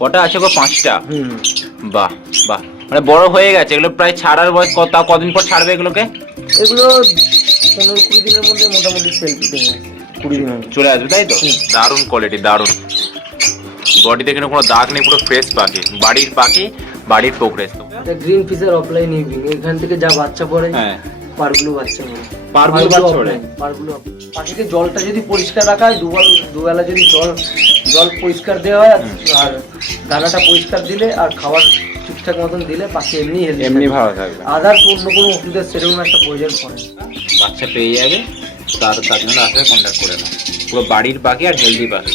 কটা আছে গো? পাঁচটা? বাহ বাহ। মানে বড় হয়ে গেছে। এগুলো প্রায় ছাড়ার বয়স কত কদিন পর ছাড়বে এগুলোকে? এগুলো পনেরো কুড়ি দিনের মধ্যে মোটামুটি পেয়ে কুড়ি দিন চলে আসবে তাই তো? দারুণ কোয়ালিটি দারুণ। বডিতে কিন্তু কোনো দাগ নেই পুরো ফ্রেশ পাখি। বাড়ির পাখি বাড়ির প্রোগ্রেস এটা গ্রিন ফিশার অফলাইন ইভিং এখান থেকে যা বাচ্চা পড়ে হ্যাঁ। পারগুলো বাচ্চা পড়ে পারগুলো বাচ্চা? পারগুলো পাখিকে জলটা যদি পরিষ্কার রাখা হয় দুবেল দুবেলা যদি জল জল পরিষ্কার দেওয়া হয় আর- আর দানাটা পরিষ্কার দিলে আর খাবার ঠিকঠাক মতন দিলে পাখি এমনি হেলদি এমনি ভালো থাকবে। আদার অন্য কোনো ওষুধের সেরকম একটা প্রয়োজন পড়ে না। বাচ্চা পেয়ে যাবে তার তার জন্য আসলে কন্ট্যাক্ট করে নাও। পুরো বাড়ির পাখি আর হেলদি পাখি।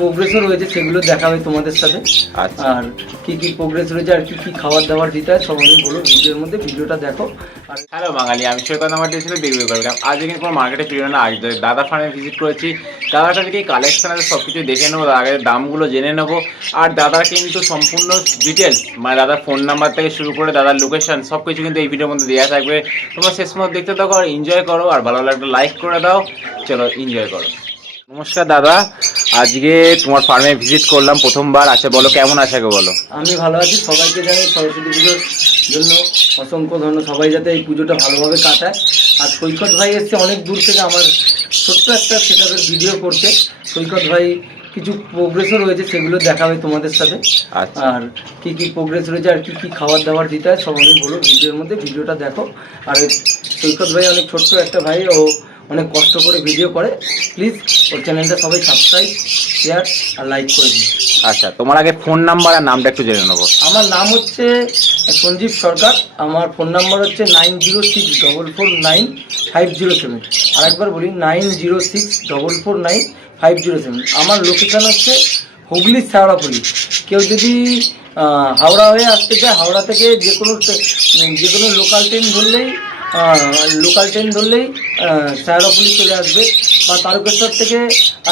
প্রোগ্রেসও রয়েছে সেগুলো দেখাবে তোমাদের সাথে। আচ্ছা। আর কি কি প্রোগ্রেস রয়েছে আর কি কি খাবার দাবার দিতে হয় সব আমি বলো ভিডিওর মধ্যে ভিডিওটা দেখো। আর হ্যালো বাঙালি আমি সৈকত আমার ছিল দেখবে করলাম আজকে কিন্তু কোনো মার্কেটে ফিরে না আজ দাদা ফার্মে ভিজিট করেছি। দাদার কাছে কি কালেকশন আছে সব কিছু দেখে নেব আগে দামগুলো জেনে নেব। আর দাদার কিন্তু সম্পূর্ণ ডিটেলস মানে দাদার ফোন নাম্বার থেকে শুরু করে দাদার লোকেশন সব কিছু কিন্তু এই ভিডিওর মধ্যে দেওয়া থাকবে। তোমরা শেষ পর্যন্ত দেখতে থাকো আর এনজয় করো আর ভালো লাগলে লাইক করে দাও। চলো এনজয় করো। নমস্কার দাদা আজকে তোমার ফার্মে ভিজিট করলাম প্রথমবার আচ্ছা বলো কেমন আছে আগে বলো? আমি ভালো আছি সবাইকে জানাই সরস্বতী পুজোর জন্য অসংখ্য ধন্যবাদ সবাই যাতে এই পুজোটা ভালোভাবে কাটায়। আর সৈকত ভাই এসছে অনেক দূর থেকে আমার ছোট্ট একটা সেটাপের ভিডিও করতে। সৈকত ভাই কিছু প্রোগ্রেসও রয়েছে সেগুলো দেখাবে তোমাদের সাথে। আচ্ছা। আর কি কি প্রোগ্রেস রয়েছে আর কি কি খাবার দাবার দিতে হয় সব আমি বলো ভিডিওর মধ্যে ভিডিওটা দেখো। আর সৈকত ভাই অনেক ছোট্ট একটা ভাই ও অনেক কষ্ট করে ভিডিও করে প্লিজ ওর চ্যানেলটা সবাই সাবস্ক্রাইব শেয়ার আর লাইক করে দিন আচ্ছা তোমার আগে ফোন নাম্বার আর নামটা একটু জেনে নেব। আমার নাম হচ্ছে সঞ্জীব সরকার আমার ফোন নাম্বার হচ্ছে nine zero six double four nine five zero seven আর একবার বলি nine zero six double four nine five zero seven আমার লোকেশান হচ্ছে হুগলির শেওড়াপুলি। কেউ যদি হাওড়া হয়ে আসতে চায় হাওড়া থেকে যে কোনো যে কোনো লোকাল ট্রেন ধরলেই লোকাল ট্রেন ধরলেই শেওড়াপুলি চলে আসবে বা তারকেশ্বর থেকে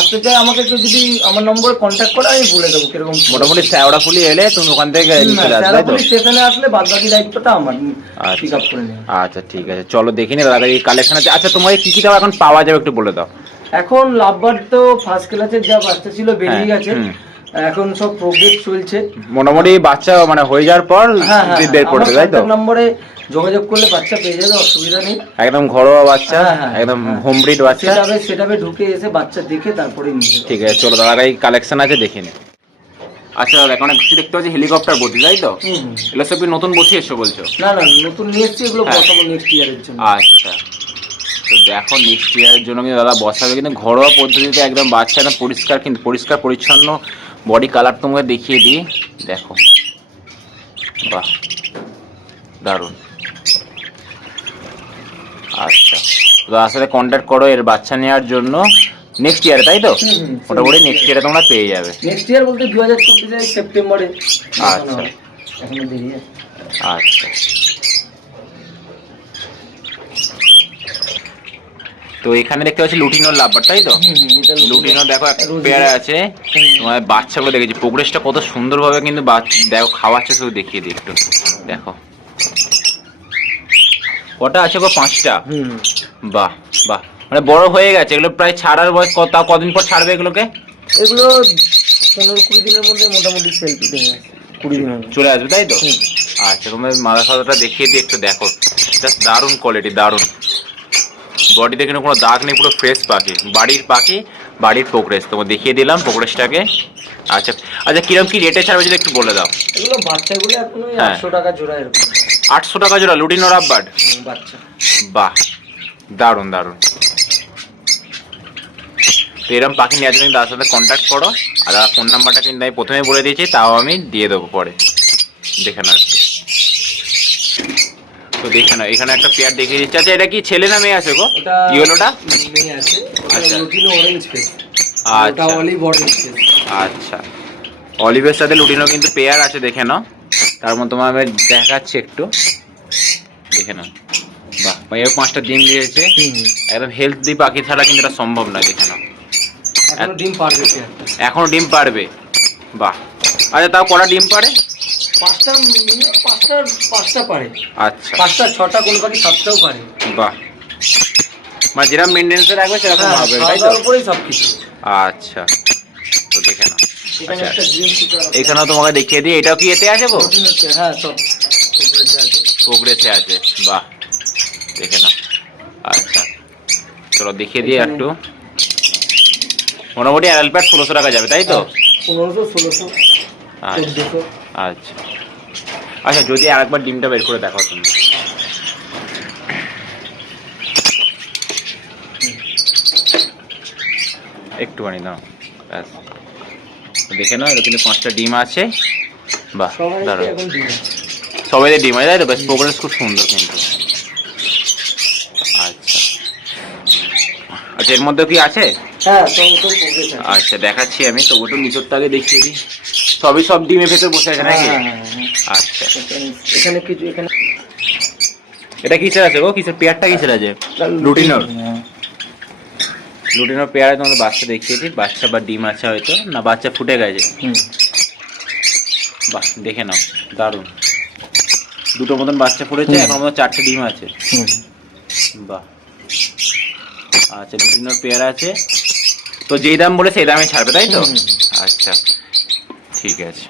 আসতে চাই আমাকে কেউ যদি আমার নম্বরে কন্ট্যাক্ট করে আমি বলে দেবো কীরকম। মোটামুটি শ্যাওড়া ফুলি এলে তুমি ওখান থেকে স্টেশনে আসলে বাদ বাকি দায়িত্বটা আমার আচ্ছা। পিক আপ করে নেওয়া। আচ্ছা ঠিক আছে। চলো দেখি নি দাদা এই কালেকশন আছে। আচ্ছা তোমার কি কি দাও এখন পাওয়া যাবে একটু বলে দাও। এখন লাভবার্ড তো ফার্স্ট ক্লাসের যা বাচ্চা ছিল বেরিয়ে হ্যাঁ, গেছে এখন সব প্রোগ্রেস চলছে। মোটামুটি বাচ্চা মানে হয়ে যাওয়ার পর হ্যাঁ হ্যাঁ বের করতে তাই তো? নম্বরে যোগাযোগ করলে বাচ্চা পেয়ে যাবে অসুবিধা নেই। একদম ঘরোয়া বাচ্চা হ্যাঁ, হ্যাঁ, একদম হ্যাঁ। হোম ব্রিড বাচ্চা সেটাবে সেটাবে ঢুকে এসে বাচ্চা দেখে তারপরে নিয়ে ঠিক আছে চলো দাদা এই কালেকশন আছে দেখে নি। আচ্ছা দাদা এখন কিছু দেখতে পাচ্ছি হেলিকপ্টার বসি তাই তো। এগুলো সব নতুন বসি এসছো বলছো? না না নতুন নিয়ে এসছি এগুলো হ্যাঁ। বসাবো নেক্সট ইয়ারের জন্য। আচ্ছা। তো দেখো নেক্সট ইয়ারের জন্য কিন্তু দাদা বসাবে কিন্তু ঘরোয়া পদ্ধতিতে একদম বাচ্চা একদম পরিষ্কার কিন্তু পরিষ্কার পরিচ্ছন্ন বডি কালার তোমাকে দেখিয়ে দিই। দেখো। বাহ দারুণ আচ্ছা তো দাদার সাথে কন্ট্যাক্ট করো এর বাচ্চা নেওয়ার জন্য নেক্সট ইয়ারে তাই তো। মোটামুটি নেক্সট ইয়ারে তোমরা পেয়ে যাবে। নেক্সট ইয়ার বলতে দু হাজার চব্বিশে সেপ্টেম্বরে আচ্ছা। আচ্ছা। তো এখানে দেখতে পাচ্ছি লুটিনোর লাভবার তাই তো? লুটিনো। দেখো একটা পেয়ার আছে। তোমার বাচ্চাগুলো দেখেছি। প্রোগ্রেসটা কত সুন্দরভাবে কিন্তু দেখো খাওয়াচ্ছে শুধু দেখিয়ে দিই একটু। দেখো। কটা আছে গো? পাঁচটা? হুম। বাহ বাহ। মানে বড় হয়ে গেছে এগুলো প্রায় ছাড়ার বয়স কত কদিন পর ছাড়বে এগুলোকে? এগুলো পনেরো কুড়ি দিনের মধ্যে মোটামুটি সেলফি কুড়ি মধ্যে। চলে আসবে তাই তো? আচ্ছা তোমার মাথা সাদাটা দেখিয়ে দিই একটু দেখো। জাস্ট দারুণ কোয়ালিটি দারুণ। বডিতে কিন্তু কোনো দাগ নেই পুরো ফ্রেশ পাখি। বাড়ির পাখি বাড়ির প্রোগ্রেস তোমার দেখিয়ে দিলাম প্রোগ্রেসটাকে আচ্ছা আচ্ছা কিরম কি রেটে ছাড়বে যদি একটু বলে দাও? এগুলো বাচ্চাগুলো এখন ওই হ্যাঁ। আটশো টাকা জোড়া এরকম। আটশো টাকা জোড়া লুটিনো রাব্বার্ড বাচ্চা। বাহ। দারুণ দারুণ। তো এরকম পাখি নেওয়ার জন্য তার সাথে কন্ট্যাক্ট করো আর ফোন নাম্বারটা কিন্তু আমি প্রথমে বলে দিয়েছি তাও আমি দিয়ে দেবো পরে। দেখে নাও একটু। তো দেখে নাও এখানে একটা পেয়ার দেখিয়ে দিচ্ছে। আচ্ছা এটা কি ছেলে না মেয়ে আছে গো? ইয়েলোটা আচ্ছা। আচ্ছা। অলিভ অরেঞ্জ ফেস আচ্ছা। অলিভের সাথে লুটিনো কিন্তু পেয়ার আছে দেখে নাও। তার মধ্যে তোমার আমি দেখাচ্ছি একটু। দেখে নাও। এর পাঁচটা ডিম দিয়েছে। একদম হেলদি পাখি ছাড়া কিন্তু এটা সম্ভব না দেখে নাও এখনও ডিম পারবে এখনও ডিম পারবে। বাহ। আচ্ছা তাও কটা ডিম পারে? পাঁচটা পাঁচটা পাঁচটা পারে। আচ্ছা। পাঁচটা ছটা কোন পাখি সাতটাও পারে। বাহ। মানে যেরকম মেনটেন্সে রাখবে সেরকম হ্যাঁ, হবে তাই তো? উপরেই সব কিছু আচ্ছা। তো দেখে নাও। আচ্ছা। এখানেও তোমাকে দেখিয়ে দিই। এটাও কি এতে আছে গো? হ্যাঁ সব প্রোগ্রেসে আছে। বাহ। দেখে নাও। আচ্ছা চলো দেখিয়ে দিয়ে একটু। মোটামুটি অ্যাডাল প্যাড ষোলোশো টাকা যাবে তাই তো? পনেরোশো ষোলোশো আচ্ছা আচ্ছা। আচ্ছা যদি আরেকবার ডিমটা বের করে দেখাও তুমি। একটুখানি দাও ব্যাস। দেখে নাও এটা কিন্তু পাঁচটা ডিম আছে। বাহ সবাই দাঁড়াও সবাই ডিম আছে। তাই তো? বেশ প্রোগ্রেস খুব সুন্দর কিন্তু আচ্ছা আচ্ছা এর মধ্যে কি আছে? হ্যাঁ তো তো আছে। আচ্ছা দেখাচ্ছি আমি তো ওটা নিচরটা আগে দেখিয়ে দিই। সবই সব ডিমের ভেতর বসে আছে নাকি? হ্যাঁ, হ্যাঁ। আচ্ছা। এখানে- কিছু এখানে এটা কিসের আছে গো? কিসের পেয়ারটা কিসের আছে? লুটিনোর। লুটিনোর পেয়ারে তোমাদের বাচ্চা দেখিয়ে দিই। বাচ্চা বা ডিম আছে হয়তো না বাচ্চা ফুটে গেছে? হুম। বাহ দেখে নাও দারুণ। দুটো মতন বাচ্চা ফুটেছে। এখন মতো চারটে ডিম আছে। হুম। বাহ। আচ্ছা লুটিনোর পেয়ার আছে। তো যেই দাম বলে সেই দামে ছাড়বে তাই তো। আচ্ছা ঠিক আছে।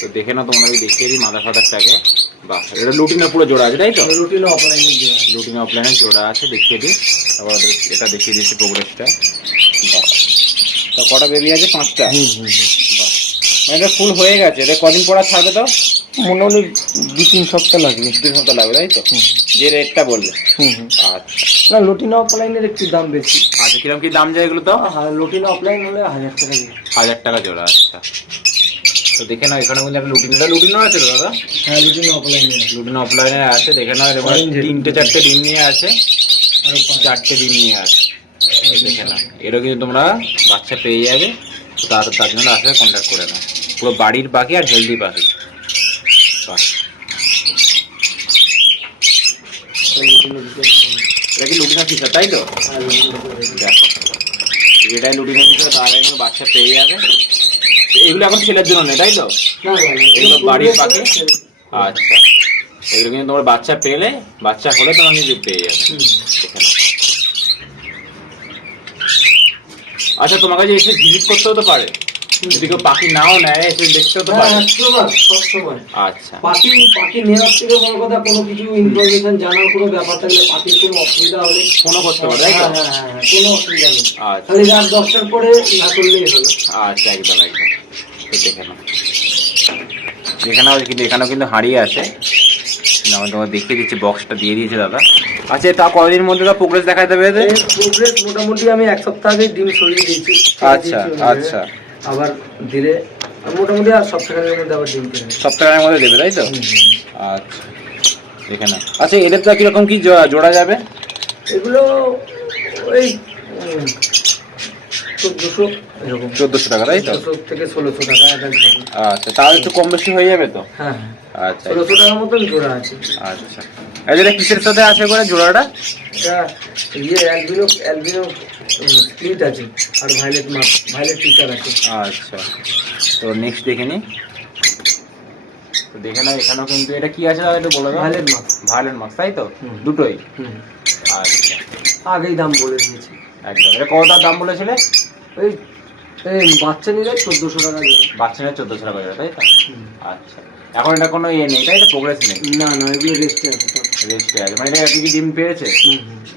তো দেখে নাও তোমরা দেখিয়ে দিই মাথা ফাদারটাকে। বাহ এটা লুটিনো পুরো জোড়া আছে তাই তো? রুটিন অফলাইনে আছে। অফলাইনে জোড়া। আছে দেখিয়ে দিই। তারপর এটা দেখিয়ে দিচ্ছি প্রোগ্রেসটা বাহ। তা কটা বেবি আছে? পাঁচটা। বাহ। মানে এটা ফুল হয়ে গেছে। এটা কদিন পর ছাড়বে তো? মোটামুটি দু তিন সপ্তাহ লাগবে। দুই সপ্তাহ লাগবে তাই তো? যে রেটটা বললে। আচ্ছা। না লটিনা অফলাইনের একটু দাম বেশি। আচ্ছা কীরকম কি দাম যায় এগুলো তো? হ্যাঁ লটিনা অফলাইন হলে হাজার টাকা দিয়ে হাজার টাকা জোড়া আচ্ছা। তো দেখে নাও এখানে একটা লুটিনটা লুটিনও আছে তো দাদা? হ্যাঁ লটিনা অফলাইনে লুটিন অফলাইনে আছে। দেখে নাও এর। তিনটে চারটে ডিম নিয়ে আছে। আরও। চারটে ডিম নিয়ে আছে। দেখে নাও। এরও কিন্তু তোমরা বাচ্চা পেয়ে যাবে তো তার তার জন্য আসলে কন্ট্যাক্ট করে নাও। পুরো বাড়ির পাখি আর হেলদি পাখি। এটা কি তাই তো। দেখো। কিন্তু বাচ্চা পেয়ে যাবে। এগুলো এখন তাই তো? এগুলো? আচ্ছা। এগুলো কিন্তু তোমার বাচ্চা পেলে বাচ্চা হলে তোমার নিজে পেয়ে যাবে। আচ্ছা তোমার কাছে এসে ভিজিট করতেও তো পারে। যদি কেউ পাখি নাও নেয় এসে দেখতেও তো হ্যাঁ, পারে। সবসময়। আচ্ছা। পাখি পাখি নেওয়ার থেকে বড় কথা কোনো কিছু ইনফরমেশন জানার কোনো ব্যাপার থাকলে পাখির কোনো অসুবিধা হলে ফোনও করতে পারে হ্যাঁ হ্যাঁ হ্যাঁ কোনো অসুবিধা নেই। আচ্ছা। খালি রাত দশটার পরে না করলেই হলো। আচ্ছা একদম একদম। দেখে নাও। দেখে নাও কিন্তু এখানেও কিন্তু হারিয়ে আছে। আমি তোমাকে দেখিয়ে দিচ্ছি বক্সটা দিয়ে দিয়েছে দাদা। আচ্ছা তা কদিনের মধ্যে তো প্রোগ্রেস দেখা যাবে এদের? প্রোগ্রেস মোটামুটি আমি এক সপ্তাহ আগে ডিম সরিয়ে দিয়েছি। আচ্ছা, আচ্ছা। আবার দিলে মোটামুটি আর সপ্তাহের মধ্যে আবার ডিম পেয়ে সপ্তাহের মধ্যে দেবে তাই তো? আচ্ছা দেখে না আচ্ছা এদের তো কীরকম কি জোড়া যাবে? এগুলো ওই চোদ্দোশো এরকম। চোদ্দোশো টাকা তাই তো? থেকে ষোলোশো টাকা। আচ্ছা তাহলে একটু কম বেশি হয়ে যাবে তো? হ্যাঁ হ্যাঁ। আচ্ছা। ষোলোশো টাকার মতন জোড়া আছে। আচ্ছা এই যেটা কিসের সাথে আছে করে জোড়াটা? এটা ইয়ে অ্যালবিনো অ্যালবিনো স্প্লিট আছে আর ভাইলেট মার্ক ভাইলেট টিচার আছে আচ্ছা তো নেক্সট দেখে নি। তো দেখে নাও এখানেও কিন্তু এটা কি আছে দাদা একটু বলে দাও। ভাইলেট মার্ক ভায়োলেট মাছ তাই তো? দুটোই? আচ্ছা। আগেই দাম বলে দিয়েছি। একদম। এটা কতটার দাম বলেছিলে? ওই এই বাচ্চা নিলে চোদ্দোশো টাকা বাচ্চা নিয়ে চোদ্দোশো টাকা তাই তো? আচ্ছা। এখন এটা কোনো ইয়ে নেই তাই তো? প্রোগ্রেস নেই। না না এগুলো রেস্টে আছে রেস্টে আছে। মানে এটা কি ডিম পেয়েছে।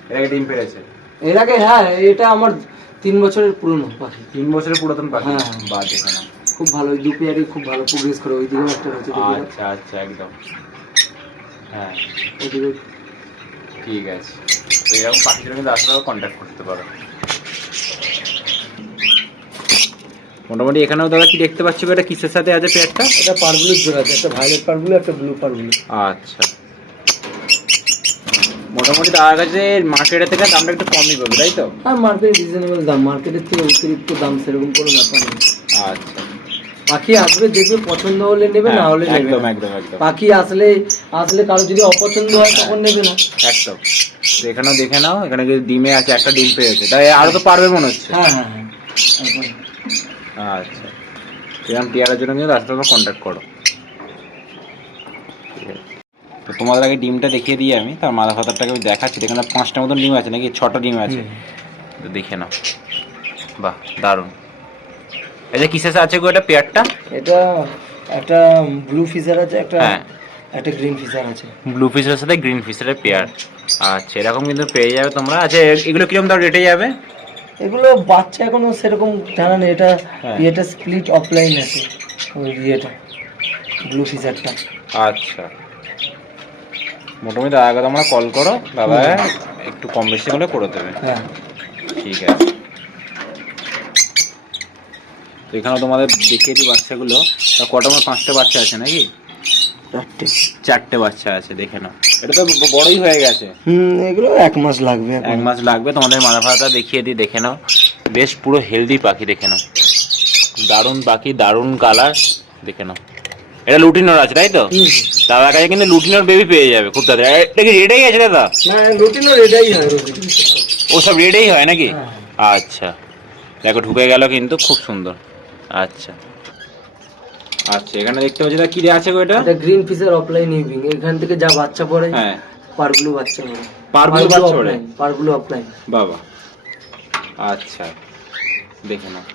এটাকে ডিম পেরেছে? এর আগে হ্যাঁ এটা আমার তিন বছরের পুরনো পাখি। তিন বছরের পুরাতন পাখি? হ্যাঁ। বা দেখে খুব ভালো ওই দুপিয়ারি খুব ভালো প্রোগ্রেস করে ওই দিকেও একটা দুপিয়া। আচ্ছা আচ্ছা একদম। হ্যাঁ। ওদিকে। ঠিক আছে। তো এরকম পাখির কিন্তু আসলেও কন্ট্যাক্ট করতে পারো। মোটামুটি এখানেও দাদা কি দেখতে পাচ্ছি? এটা কিসের সাথে আছে পেয়ারটা? এটা পারগুলোর জোড়া আছে একটা ভাইলেট পারগুলো একটা ব্লু পারগুলো আচ্ছা। মোটামুটি তার কাছে মার্কেটের থেকে দামটা একটু কমই পাবে তাই তো? আর মার্কেট রিজনেবল দাম মার্কেটের থেকে অতিরিক্ত দাম সেরকম কোনো ব্যাপার নেই। আচ্ছা। পাখি আসবে দেখবে পছন্দ হলে নেবে না হলে হ্যাঁ, নেবে একদম একদম একদম। পাখি আসলে আসলে কারও যদি অপছন্দ হয় তখন নেবে না। একদম। তো এখানেও দেখে নাও এখানে কিন্তু ডিমে আছে একটা ডিম পেয়েছে। তাই আরও তো পারবে মনে হচ্ছে। হ্যাঁ হ্যাঁ হ্যাঁ। আচ্ছা। এরকম টিয়ারের জন্য কিন্তু রাস্তা কন্ট্যাক্ট করো। তো তোমাদের আগে ডিমটা দেখিয়ে দিই আমি। তার মাথা ফাতারটাকে আমি দেখাচ্ছি। এখানে পাঁচটা মতন ডিম আছে নাকি? ছটা ডিম আছে। তো দেখে নাও। বাহ দারুণ। যে কিসের আছে গো এটা? পেয়ারটা? এটা একটা ব্লু ফিশার আছে একটা হ্যাঁ। একটা গ্রিন ফিশার আছে। ব্লু ফিশের সাথে গ্রিন ফিশের পেয়ার। আচ্ছা এরকম কিন্তু পেয়ে যাবে তোমরা। আচ্ছা এগুলো কীরকম দাম রেটে যাবে? এগুলো বাচ্চা এখনও সেরকম জানা নেই। এটা। ইয়েটা স্প্লিট অফলাইন আছে ওই ইয়েটা ব্লু ফিশারটা আচ্ছা। মোটামুটি দাদাকে তোমরা কল করো। দাদা একটু কম বেশি হলে করে দেবে। হ্যাঁ। ঠিক আছে। এখানে তোমাদের দেখিয়ে দিই বাচ্চাগুলো। তা কটা আমার পাঁচটা বাচ্চা আছে নাকি? চারটে। চারটে বাচ্চা আছে দেখে নাও। এটা তো বড়ই হয়ে গেছে। হুম এগুলো এক মাস লাগবে এক মাস লাগবে তোমাদের মাথা ফাতা দেখিয়ে দিই দেখে নাও। বেশ পুরো হেলদি পাখি দেখে নাও। দারুণ পাখি দারুণ কালার দেখে নাও। এটা লুটিনোর আছে তাই তো? দাদার কাছে কিন্তু লুটিনোর বেবি পেয়ে যাবে খুব তাড়াতাড়ি। এটা কি রেডেই আছে দাদা? না রুটিনও এটাই হয় ও সব রেডেই হয় নাকি? হ্যাঁ। আচ্ছা। দেখো ঢুকে গেল কিন্তু খুব সুন্দর। আচ্ছা। আচ্ছা এখানে দেখতে পাচ্ছি কি রে আছে গো এটা? এটা গ্রিন ফিশার অফলাইন ইভিং এখান থেকে যা বাচ্চা পড়ে হ্যাঁ। পারব্লু বাচ্চা পড়ে। পারগুলো বাচ্চা ওড়ে পারব্লু অফলাইন বাবা। আচ্ছা দেখে নাও।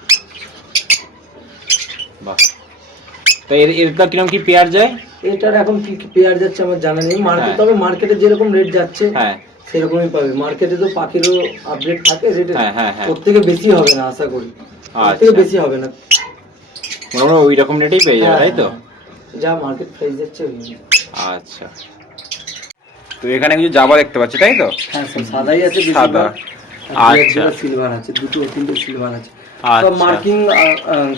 বাহ। তো এর এরটা কীরকম কি পেয়ার যায়? এটার এখন কি পেয়ার যাচ্ছে আমার জানা নেই। মার্কেট হ্যাঁ। তবে মার্কেটে যেরকম রেট যাচ্ছে হ্যাঁ। সেরকমই পাবে। মার্কেটে তো পাখিরও আপডেট থাকে রেটে হ্যাঁ হ্যাঁ হ্যাঁ। ওর থেকে বেশি হবে না আশা করি। ওর থেকে আচ্ছা। বেশি হবে না। মোটামুটি ওই রকম রেটেই পেয়ে যাবে তাই তো? হ্যাঁ, হ্যাঁ। যা মার্কেট প্রাইস যাচ্ছে ওই আচ্ছা। তো এখানে কিছু জাবা দেখতে পাচ্ছি তাই তো? হ্যাঁ সাদাই আছে সাদা। আচ্ছা। সিলভার আছে দুটো তিনটে সিলভার আছে। আচ্ছা। মার্কিং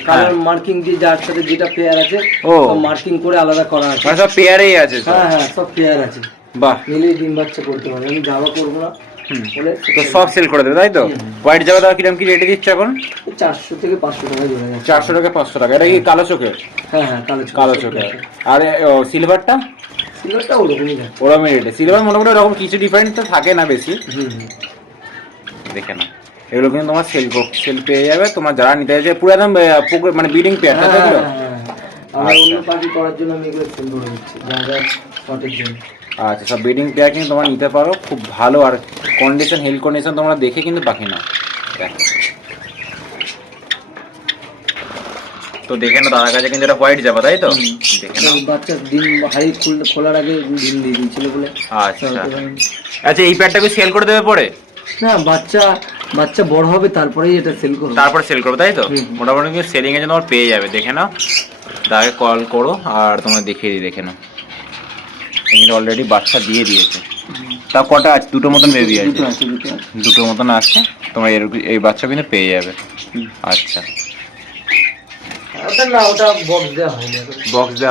কালার মার্কিং দিয়ে যার সাথে যেটা পেয়ার আছে ও। সব মার্কিং করে আলাদা করা আছে। মানে সব পেয়ারেই আছে হ্যাঁ হ্যাঁ সব পেয়ার আছে। বাহ। মিলিয়ে ডিম বাচ্চা করতে পারবে আমি যাওয়া করব না। তো সব সেল করে দেবে তাই তো? হোয়াইট দাও কীরকম কি রেটে দিচ্ছে এখন? চারশো থেকে পাঁচশো টাকা জোড়া চারশো টাকা পাঁচশো টাকা। এটা কি কালো চোখের? হ্যাঁ হ্যাঁ কালো কালো আর সিলভারটা সিলভারটা ওরকমই ওরকমই রেটে সিলভার মোটামুটি ওরকম কিছু ডিফারেন্স তো থাকে না বেশি। হুম। দেখে না এগুলো কিন্তু তোমার সেল সেল পেয়ে যাবে তোমার যারা নিতে চাইছে পুরো একদম মানে বিডিং পেয়ার তাই তো হ্যাঁ, হ্যাঁ, হ্যাঁ। আচ্ছা। অন্য পাখি করার জন্য আমি এগুলো সেল করে দিচ্ছি যা যা শর্টের জন্য। আচ্ছা সব ব্রিডিং পেয়ার কিন্তু তোমরা নিতে পারো খুব ভালো আর কন্ডিশন হেলথ কন্ডিশন তোমরা দেখে কিন্তু পাখি নাও। দেখো। তো দেখে না দাদার কাছে কিন্তু এটা হোয়াইট যাবে তাই তো। দেখে এই বাচ্চা হাড়ি খুলতে খোলার আগে ডিম দিয়ে দিয়েছিল বলে। আচ্ছা। আচ্ছা এই প্যাডটাকে সেল করে দেবে পরে? না বাচ্চা বাচ্চা বড় হবে তারপরেই এটা সেল করব। তারপরে সেল করবে তাই তো? মোটামুটি সেলিং এর জন্য পেয়ে যাবে দেখে নাও। দাদাকে কল করো আর তোমরা দেখিয়ে দিই দেখে নাও। এখানে অলরেডি বাচ্চা দিয়ে দিয়েছে। তা কটা আছে? দুটো মতন বেবি আছে। দুটো দুটো মতন আছে তোমার এর এই বাচ্চা কিন্তু পেয়ে যাবে। আচ্ছা। ওটা না ওটা বক্স দেওয়া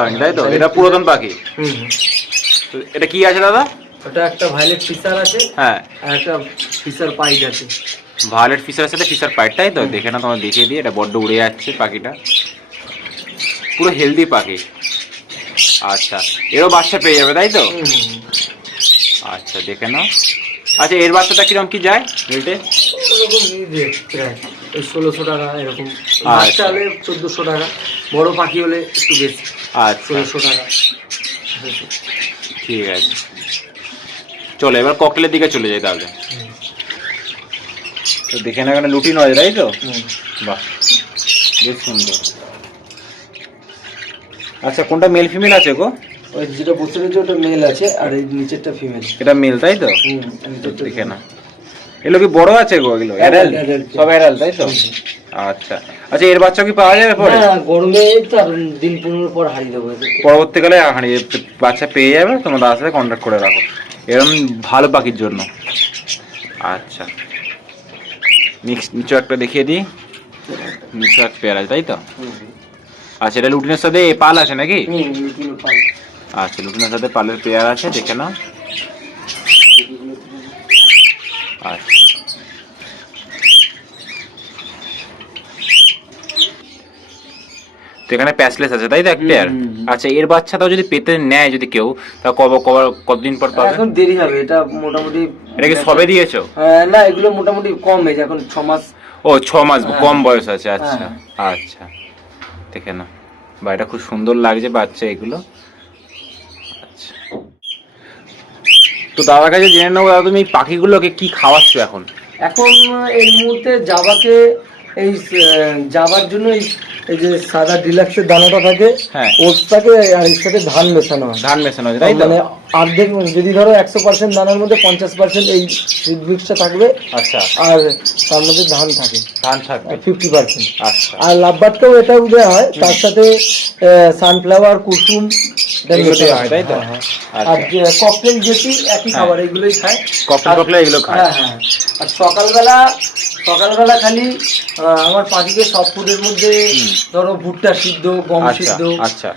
হয়নি। তাই তো? এটা পুরাতন পাখি। এটা কি আছে দাদা? ওটা একটা ভাইলেট ফিশার আছে হ্যাঁ। আর একটা ফিশার পাইড আছে। ভায়োলেট ফিশারের সাথে ফিশার পাইট তাই তো? দেখে না তোমার দেখিয়ে দিই এটা বড্ড উড়ে যাচ্ছে পাখিটা। পুরো হেলদি পাখি। আচ্ছা এরও বাচ্চা পেয়ে যাবে তাই তো। আচ্ছা দেখে নাও। আচ্ছা এর বাচ্চাটা কীরকম কি যায় রেটে ষোলোশো টাকা এরকম। আচ্ছা। বাচ্চা হলে চোদ্দোশো টাকা বড় পাখি হলে একটু বেশি। আচ্ছা। ষোলোশো টাকা। ঠিক আছে। চলো এবার ককলের দিকে চলে যাই তাহলে। তো দেখে না এখানে লুটিন হয় তাই তো? বাহ বেশ সুন্দর। আচ্ছা কোনটা মেল ফিমেল আছে গো? ওই যেটা বসে রয়েছে ওটা মেল আছে আর এই নিচেরটা ফিমেল এটা মেল তাই তো? দেখে না এগুলো কি বড় আছে গো এগুলো? অ্যাডাল. সব অ্যাডাল তাই তো? আচ্ছা। আচ্ছা এর বাচ্চা কি পাওয়া যাবে পরে? হ্যাঁ গরমে তো আর দিন পনেরো পর হারিয়ে দেবো। পরবর্তীকালে হারিয়ে বাচ্চা পেয়ে যাবে তোমরা তার সাথে কন্ট্যাক্ট করে রাখো। এরকম ভালো পাখির জন্য। আচ্ছা। মিক্স নিচু একটা দেখিয়ে দিই। নিচু এক পেয়ার আছে তাই তো। আচ্ছা এটা লুটিনের সাথে পাল আছে নাকি। আচ্ছা লুটিনের সাথে পালের পেয়ার আছে দেখে নাও। আচ্ছা। তো এখানে প্যাসলেস আছে তাই তো এক পেয়ার। আচ্ছা এর বাচ্চাটাও যদি পেতে নেয় যদি কেউ তা কব কব- কতদিন পর পাবে? এখন দেরি হবে এটা মোটামুটি এটা কি সবে দিয়েছ? হ্যাঁ, না এগুলো মোটামুটি কম এজ এখন ছ মাস। ও ছ মাস হ্যাঁ। কম বয়স আছে আচ্ছা হ্যাঁ। আচ্ছা দেখে না বা এটা খুব সুন্দর লাগছে বাচ্চা এগুলো। আচ্ছা। তো দাদার কাছে জেনে নেব দাদা তুমি এই পাখিগুলোকে কি খাওয়াচ্ছ এখন? এখন এই মুহূর্তে জাবাকে এই যাবার জন্য এই এই যে সাদা ডিলাক্সের দানাটা থাকে হ্যাঁ। ওটস আর এর সাথে ধান মেশানো হয় ধান মেশানো হয় তাই তো মানে অর্ধেক যদি ধরো একশো পার্সেন্ট দানার মধ্যে পঞ্চাশ পার্সেন্ট এই মিক্সটা থাকবে আচ্ছা। আর তার মধ্যে ধান থাকে। ধান থাকবে। ফিফটি পার্সেন্ট আচ্ছা। আর লাভবাটকেও এটাও দেওয়া হয় তার সাথে সানফ্লাওয়ার কুসুম হয়? হ্যাঁ, হ্যাঁ। আর ককটেল যেটি একই খাবার এগুলোই খায়। ককটেল এগুলো খায়? হ্যাঁ হ্যাঁ। আর সকালবেলা সকালবেলা খালি আমার পাখিকে সব ফুডের মধ্যে ধরো ভুট্টা সিদ্ধ গম আচ্ছা সিদ্ধ আচ্ছা।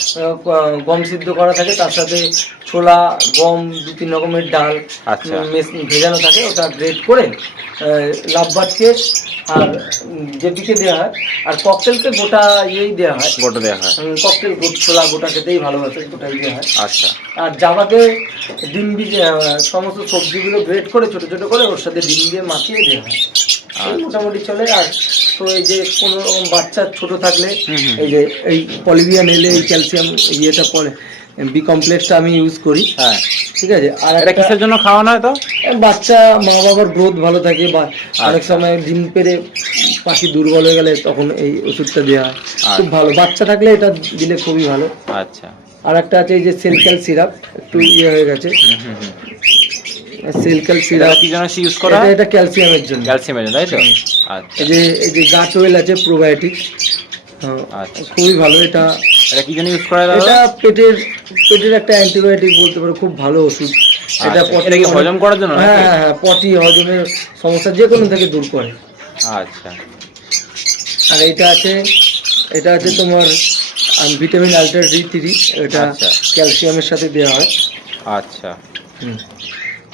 গম সিদ্ধ করা থাকে তার সাথে ছোলা গম দু তিন রকমের ডাল আচ্ছা। ভেজানো থাকে ওটা গ্রেড করে লাভবাদকে আর জেপিকে দেওয়া হয় আর ককটেলকে গোটা ইয়েই দেওয়া হয়। গোটা দেওয়া হয়। ককটেল ছোলা গোটা খেতেই ভালোবাসে গোটাই দেওয়া হয়। আচ্ছা। আর জামাকে ডিম বীজ সমস্ত সবজিগুলো গ্রেড করে ছোট ছোট করে ওর সাথে ডিম দিয়ে মাখিয়ে দেওয়া হয়। মোটামুটি চলে। আর তো এই যে কোনো রকম বাচ্চা ছোট থাকলে। এই যে এই পলিভিয়ান এলে এই ক্যালসিয়াম ইয়েটা পরে বি কমপ্লেক্সটা আমি ইউজ করি। হ্যাঁ। ঠিক আছে? আর এটা একটা কিসের জন্য খাওয়ানো হয় তো? বাচ্চা মা বাবার গ্রোথ ভালো থাকে বা অনেক আচ্ছা। সময় ডিম পেরে পাখি দুর্বল হয়ে গেলে তখন এই ওষুধটা দেওয়া হয়। আচ্ছা। খুব ভালো। বাচ্চা থাকলে এটা দিলে খুবই ভালো। আচ্ছা। আর একটা আছে এই যে সেলক্যাল সিরাপ একটু ইয়ে হয়ে গেছে। সিরাপ কি ইউজ করা? এটা এটা ক্যালসিয়ামের জন্য। ক্যালসিয়ামের জন্য তাই তো? আচ্ছা। এই যে এই যে গাট ওয়েল আছে প্রোবায়োটিক আচ্ছা। খুবই ভালো এটা এটা কি জন্য ইউজ করা এটা পেটের পেটের একটা অ্যান্টিবায়োটিক বলতে পারো খুব ভালো ওষুধ। এটা আচ্ছা, পটি এটা হজম করার জন্য হ্যাঁ হ্যাঁ হ্যাঁ পটি হজমের সমস্যা যে কোনো থেকে দূর করে। আচ্ছা। আর এটা আছে এটা আছে তোমার ভিটামিন আলট্রা ডি থ্রি এটা। ক্যালসিয়ামের সাথে দেওয়া হয়। আচ্ছা। হুম।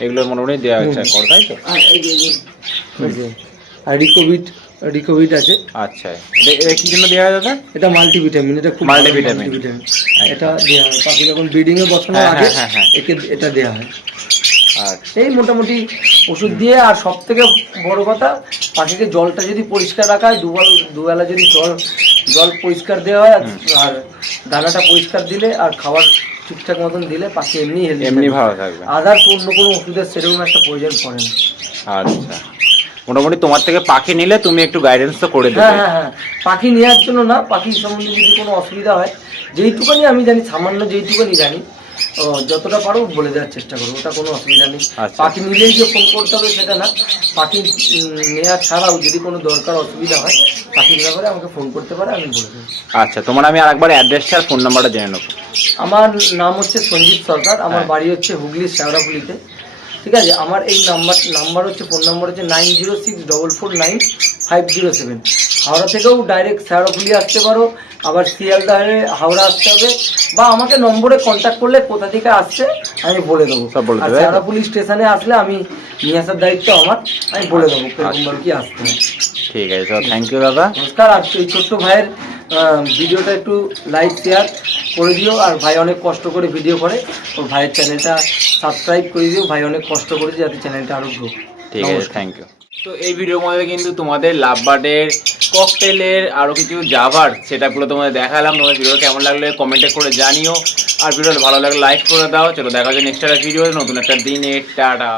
এগুলো মোটামুটি দেওয়া হচ্ছে কর তাই তো? আর এই যে- এই যে- এই যে, আর রিকোভিট রিকোভিট আছে। আচ্ছা এটা কি জন্য দেওয়া হয় দাদা? এটা মাল্টিভিটামিন এটা খুব multivitamin। এটা দেওয়া হয়। পাখি যখন ব্রিডিং এ বসানোর হ্যাঁ, আগে হ্যাঁ, হ্যাঁ, একে এটা দেওয়া হয়। আচ্ছা। এই মোটামুটি ওষুধ দিয়ে আর সব থেকে বড় কথা পাখিকে জলটা যদি পরিষ্কার রাখা হয় দুবেল দুবেলা যদি জল জল পরিষ্কার দেওয়া হয় আর- আর দানাটা পরিষ্কার দিলে আর খাবার ঠিকঠাক মতন দিলে পাখি এমনি হেলদি এমনি ভালো থাকবে। আদার্স অন্য কোনো ওষুধের সেরকম একটা প্রয়োজন পড়ে না। আচ্ছা। মোটামুটি তোমার থেকে পাখি নিলে তুমি একটু গাইডেন্স তো করে হ্যাঁ দেবে। হ্যাঁ হ্যাঁ পাখি নেওয়ার জন্য না পাখি সম্বন্ধে যদি কোনো অসুবিধা হয় যেইটুকানি আমি জানি সামান্য যেইটুকানি জানি যতটা পারো বলে দেওয়ার চেষ্টা করব ওটা কোনো অসুবিধা নেই। আচ্ছা। পাখি মিলেই যে ফোন করতে হবে সেটা না। পাখি নেওয়া ছাড়াও যদি কোনো দরকার অসুবিধা হয় পাখির ব্যাপারে আমাকে ফোন করতে পারে আমি বলে দেবো। আচ্ছা তোমার আমি আরেকবার অ্যাড্রেসটা আর ফোন নাম্বারটা জেনে নেব। আমার নাম হচ্ছে সঞ্জীব সরকার আমার হ্যাঁ। বাড়ি হচ্ছে হুগলির শেওড়াফুলিতে ঠিক আছে? আমার এই নাম্বার নাম্বার হচ্ছে ফোন নাম্বার হচ্ছে nine zero six double four nine five zero seven Howrah থেকেও ডাইরেক্ট শেওড়াফুলি আসতে পারো আবার শিয়ালদা হয়ে হাওড়া আসতে হবে বা আমাকে নম্বরে কন্ট্যাক্ট করলে কোথা থেকে আসছে আমি বলে দেবো। সব বলে আর? শেওড়াফুলি স্টেশনে আসলে আমি নিয়ে আসার দায়িত্ব আমার আমি বলে দেবো কিরকমভাবে কি আসতে হবে ঠিক আছে থ্যাংক ইউ দাদা। নমস্কার আর এই ছোট্ট ভাইয়ের ভিডিওটা একটু লাইক শেয়ার করে দিও আর ভাই অনেক কষ্ট করে ভিডিও করে। ওর ভাইয়ের চ্যানেলটা সাবস্ক্রাইব করে দিও ভাই অনেক কষ্ট করেছে যাতে চ্যানেলটা আরও গ্রো ঠিক আছে থ্যাংক ইউ তো এই ভিডিওর মধ্যে কিন্তু তোমাদের লাভবার্ডের ককটেলের আরও কিছু জাভার সেটাগুলো তোমাদের দেখালাম। তোমাদের ভিডিও কেমন লাগলে কমেন্টে করে জানিও। আর ভিডিওটা ভালো লাগলে লাইক করে দাও। চলো দেখা হচ্ছে নেক্সট একটা ভিডিও নতুন একটা দিনে টাটা।